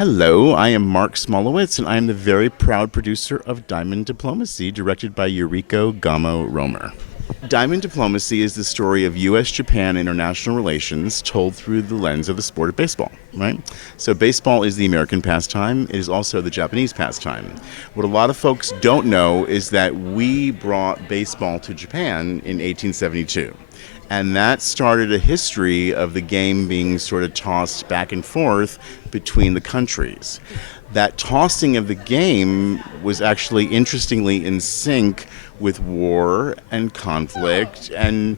Hello, I am Marc Smolowitz, and I am the very proud producer of Diamond Diplomacy, directed by Yuriko Gamo Romer. Diamond Diplomacy is the story of U.S.-Japan international relations told through the lens of the sport of baseball, right? So baseball is the American pastime. It is also the Japanese pastime. What a lot of folks don't know is that we brought baseball to Japan in 1872. And that started a history of the game being sort of tossed back and forth between the countries. That tossing of the game was actually interestingly in sync with war and conflict, and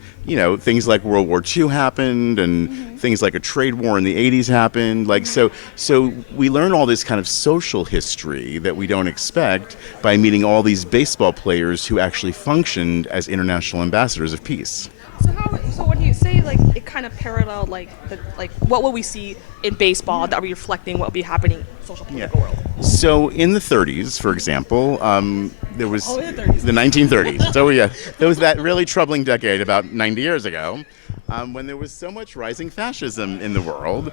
things like World War II happened, and things like a trade war in the 80s happened. So we learn all this kind of social history that we don't expect by meeting all these baseball players who actually functioned as international ambassadors of peace. So when you say it kind of paralleled what will we see in baseball that are reflecting what will be happening in the social political world? So in the 30s, for example, there was the 1930s. So there was that really troubling decade about 90 years ago. When there was so much rising fascism in the world,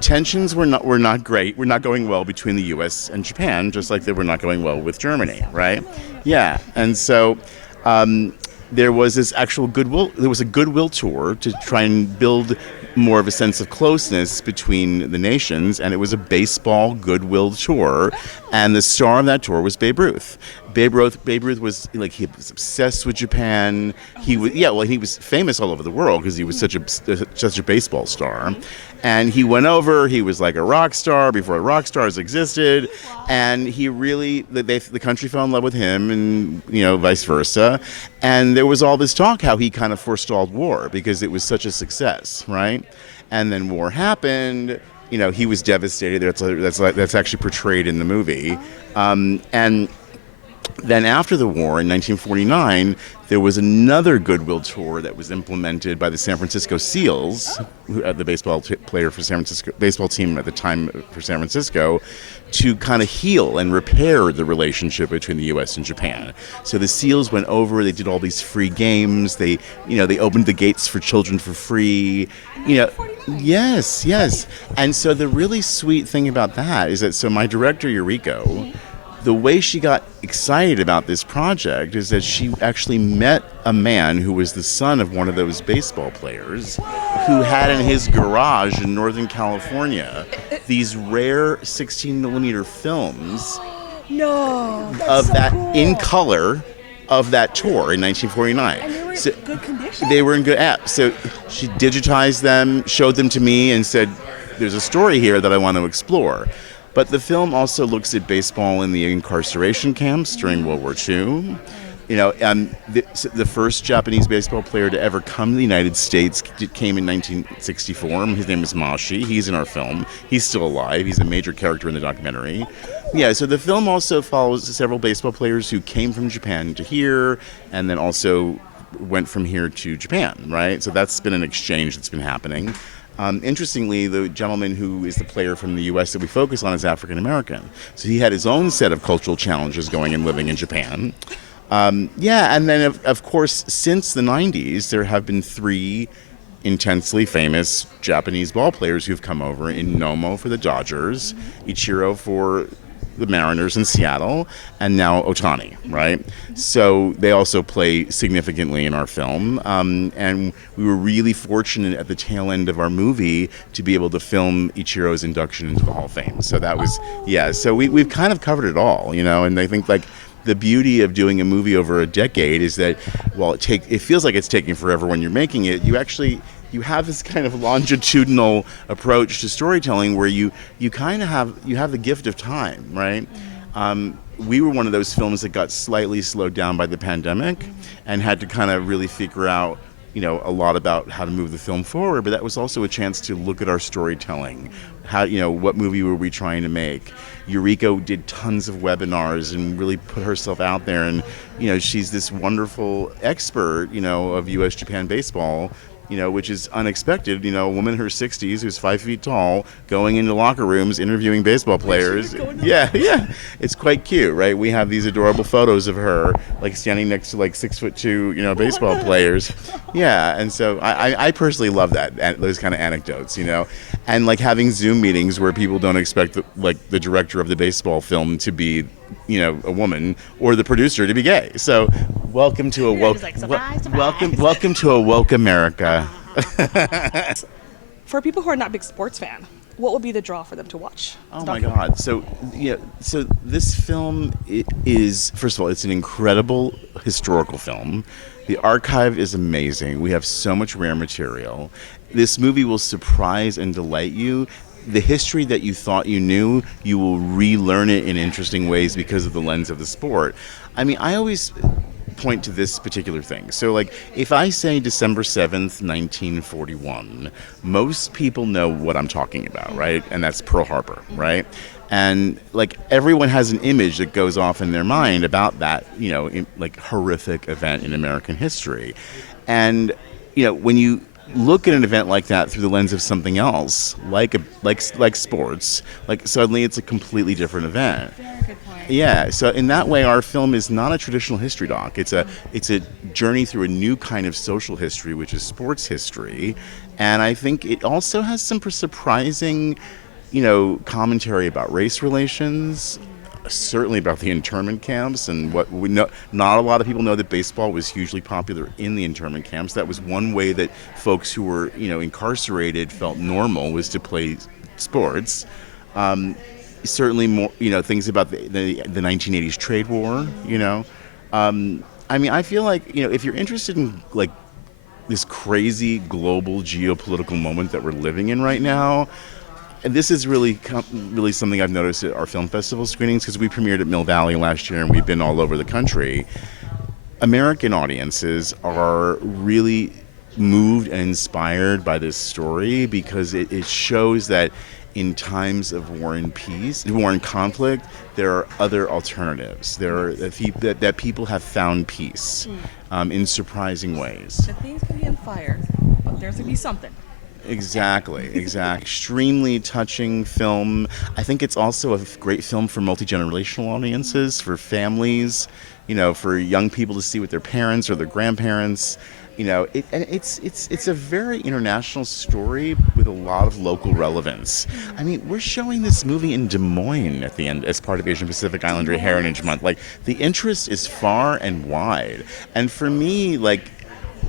tensions were not great. Were not going well between the U.S. and Japan, just like they were not going well with Germany, right? Yeah, and so. There was this actual goodwill. There was a goodwill tour to try and build more of a sense of closeness between the nations, and it was a baseball goodwill tour. And the star of that tour was Babe Ruth. Babe Ruth was he was obsessed with Japan. He was famous all over the world because he was such a baseball star. And he went over. He was like a rock star before rock stars existed, and he really the country fell in love with him, and vice versa. And there was all this talk how he kind of forestalled war because it was such a success, right? And then war happened. He was devastated. That's actually portrayed in the movie. And then after the war in 1949, there was another goodwill tour that was implemented by the San Francisco Seals, the baseball team at the time for San Francisco, to kind of heal and repair the relationship between the U.S. and Japan. So the Seals went over. They did all these free games. They opened the gates for children for free. Yes. And so the really sweet thing about that is that my director Yuriko. The way she got excited about this project is that she actually met a man who was the son of one of those baseball players who had in his garage in Northern California these rare 16 millimeter films in color of that tour in 1949. And they were in good condition? They were in good So she digitized them, showed them to me, and said, there's a story here that I want to explore. But the film also looks at baseball in the incarceration camps during World War II. The first Japanese baseball player to ever come to the United States came in 1964. His name is Mashi. He's in our film. He's still alive. He's a major character in the documentary. Yeah, so the film also follows several baseball players who came from Japan to here and then also went from here to Japan, right? So that's been an exchange that's been happening. Interestingly, the gentleman who is the player from the U.S. that we focus on is African American. So he had his own set of cultural challenges going and living in Japan. And then, of course, since the 90s, there have been 3 intensely famous Japanese ball players who've come over in Nomo for the Dodgers, Ichiro for the Mariners in Seattle, and now Ohtani, right? So they also play significantly in our film. And we were really fortunate at the tail end of our movie to be able to film Ichiro's induction into the Hall of Fame. So that was, so we've kind of covered it all, and I think the beauty of doing a movie over a decade is that while it feels like it's taking forever when you're making it, you have this kind of longitudinal approach to storytelling where you kind of have the gift of time, right? We were one of those films that got slightly slowed down by the pandemic and had to kind of really figure out a lot about how to move the film forward, but that was also a chance to look at our storytelling. How, what movie were we trying to make? Yuriko did tons of webinars and really put herself out there, and she's this wonderful expert, of U.S. Japan baseball. which is unexpected. A woman in her 60s who's 5 feet tall going into locker rooms interviewing baseball players. Yeah, it's quite cute, right? We have these adorable photos of her like standing next to like 6'2", baseball players. Yeah, and so I personally love those kind of anecdotes, and like having Zoom meetings where people don't expect the director of the baseball film to be a woman or the producer to be gay. So welcome to a woke welcome to a woke America. For people who are not big sports fan, what would be the draw for them to watch? Oh my God! So this film is, first of all, it's an incredible historical film. The archive is amazing. We have so much rare material. This movie will surprise and delight you. The history that you thought you knew, you will relearn it in interesting ways because of the lens of the sport. I mean, I always point to this particular thing. So, like, if I say December 7th, 1941, most people know what I'm talking about, right? And that's Pearl Harbor, right? And, like, everyone has an image that goes off in their mind about that, horrific event in American history. And, when you look at an event like that through the lens of something else, like sports, like suddenly it's a completely different event. Very good point. Yeah, so in that way, our film is not a traditional history doc. It's a journey through a new kind of social history, which is sports history, and I think it also has some surprising, commentary about race relations. Certainly about the internment camps and what we know. Not a lot of people know that baseball was hugely popular in the internment camps. That was one way that folks who were, incarcerated felt normal, was to play sports. Certainly more, things about the 1980s trade war. I feel like if you're interested in like this crazy global geopolitical moment that we're living in right now. And this is really something I've noticed at our film festival screenings, because we premiered at Mill Valley last year and we've been all over the country. American audiences are really moved and inspired by this story because it shows that in times of war and conflict, there are other alternatives. That people have found peace in surprising ways. The things can be on fire, but there's going to be something. Exactly. Extremely touching film. I think it's also a great film for multi-generational audiences, for families, for young people to see with their parents or their grandparents. It's a very international story with a lot of local relevance. I mean, we're showing this movie in Des Moines at the end as part of Asian Pacific Islander Heritage Month. Like, the interest is far and wide. And for me, like,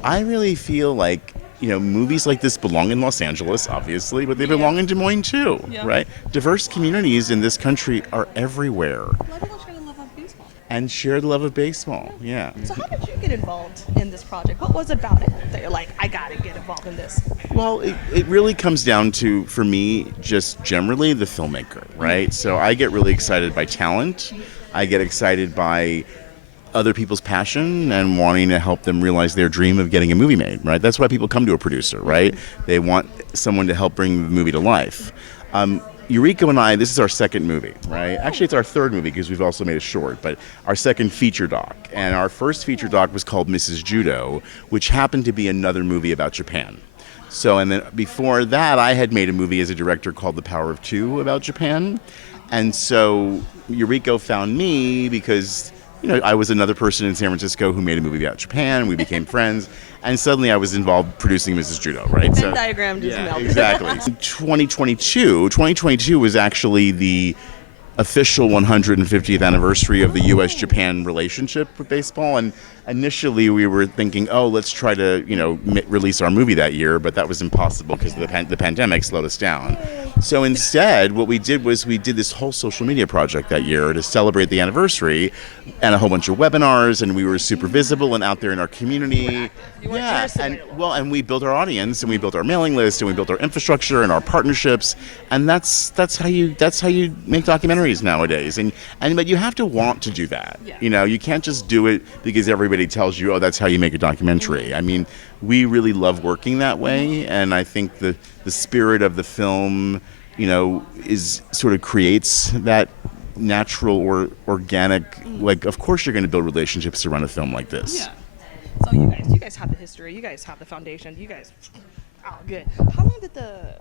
I really feel like movies like this belong in Los Angeles, obviously, but they belong in Des Moines too, right? Diverse communities in this country are everywhere. A lot of people share the love of baseball. And share the love of baseball, yeah. So how did you get involved in this project? What was it about it that you're like, I gotta get involved in this? Well, it really comes down to, for me, just generally the filmmaker, right? So I get really excited by talent. I get excited by other people's passion and wanting to help them realize their dream of getting a movie made, right? That's why people come to a producer, right? They want someone to help bring the movie to life. Yuriko and I, this is our second movie, right? Actually, it's our third movie because we've also made a short, but our second feature doc. And our first feature doc was called Mrs. Judo, which happened to be another movie about Japan. So, and then before that, I had made a movie as a director called The Power of Two about Japan. And so Yuriko found me because I was another person in San Francisco who made a movie about Japan. We became friends, and suddenly I was involved producing Mrs. Judo, right? Venn diagram just melted. Exactly. 2022 was actually the official 150th anniversary of the U.S.-Japan relationship with baseball, and initially we were thinking, let's try to, release our movie that year, but that was impossible because the pandemic slowed us down. So instead, what we did was we did this whole social media project that year to celebrate the anniversary, and a whole bunch of webinars, and we were super visible and out there in our community. Yeah, and we built our audience, and we built our mailing list, and we built our infrastructure and our partnerships, and that's how you make documentaries nowadays. But you have to want to do that. Yeah. You can't just do it because everybody tells you, that's how you make a documentary. I mean, we really love working that way, and I think the spirit of the film, is sort of creates that natural or organic, like, of course you're going to build relationships to run a film like this. Yeah. So you guys have the history. You guys have the foundation. You guys, oh, good. How long did the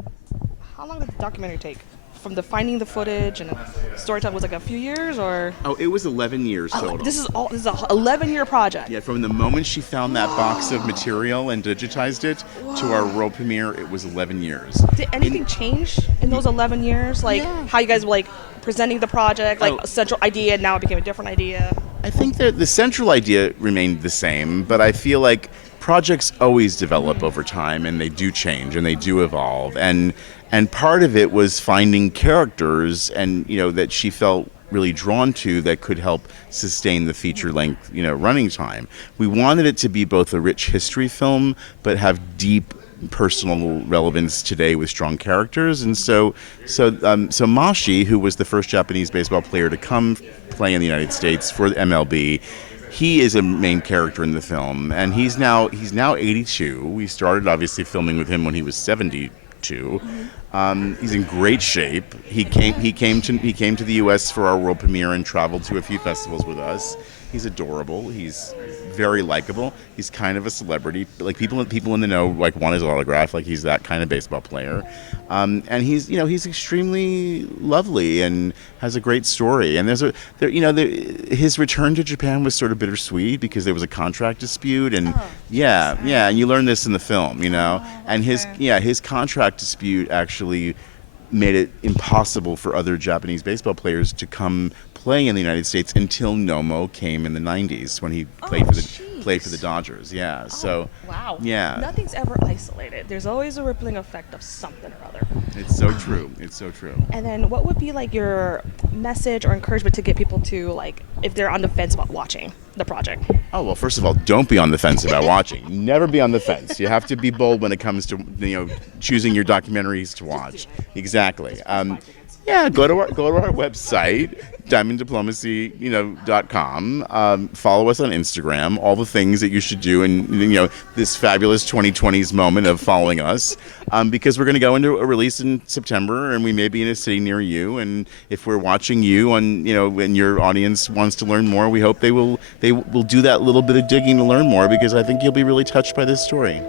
documentary take? From the finding the footage and storytelling was like a few years, or? Oh, it was 11 years total. This is a 11-year project. Yeah, from the moment she found that box of material and digitized it to our world premiere, it was 11 years. Did anything change in those 11 years? Like how you guys were like presenting the project, like a central idea, and now it became a different idea? I think that the central idea remained the same, but I feel like projects always develop over time, and they do change and they do evolve. And part of it was finding characters and that she felt really drawn to that could help sustain the feature length running time. We wanted it to be both a rich history film but have deep personal relevance today with strong characters. And so Mashi, who was the first Japanese baseball player to come play in the United States for the MLB, he is a main character in the film, and he's now 82. We started obviously filming with him when he was 72. He's in great shape. He came to the U.S. for our world premiere and traveled to a few festivals with us. He's adorable. He's very likable. He's kind of a celebrity. Like people in the know want his autograph. Like he's that kind of baseball player. And he's extremely lovely and has a great story. And his return to Japan was sort of bittersweet because there was a contract dispute. And and you learn this in the film, And his contract dispute actually made it impossible for other Japanese baseball players to come play in the United States until Nomo came in the 90s when he played for the Dodgers. Yeah. Wow. Yeah. Nothing's ever isolated. There's always a rippling effect of something or other. It's so true. It's so true. And then what would be like your message or encouragement to get people to if they're on the fence about watching the project? Oh, well, first of all, don't be on the fence about watching. Never be on the fence. You have to be bold when it comes to choosing your documentaries to watch. Exactly. Go to our website, diamonddiplomacy.com. Follow us on Instagram. All the things that you should do in this fabulous 2020s moment of following us, because we're going to go into a release in September, and we may be in a city near you. And if we're watching you and your audience wants to learn more, we hope they will do that little bit of digging to learn more, because I think you'll be really touched by this story.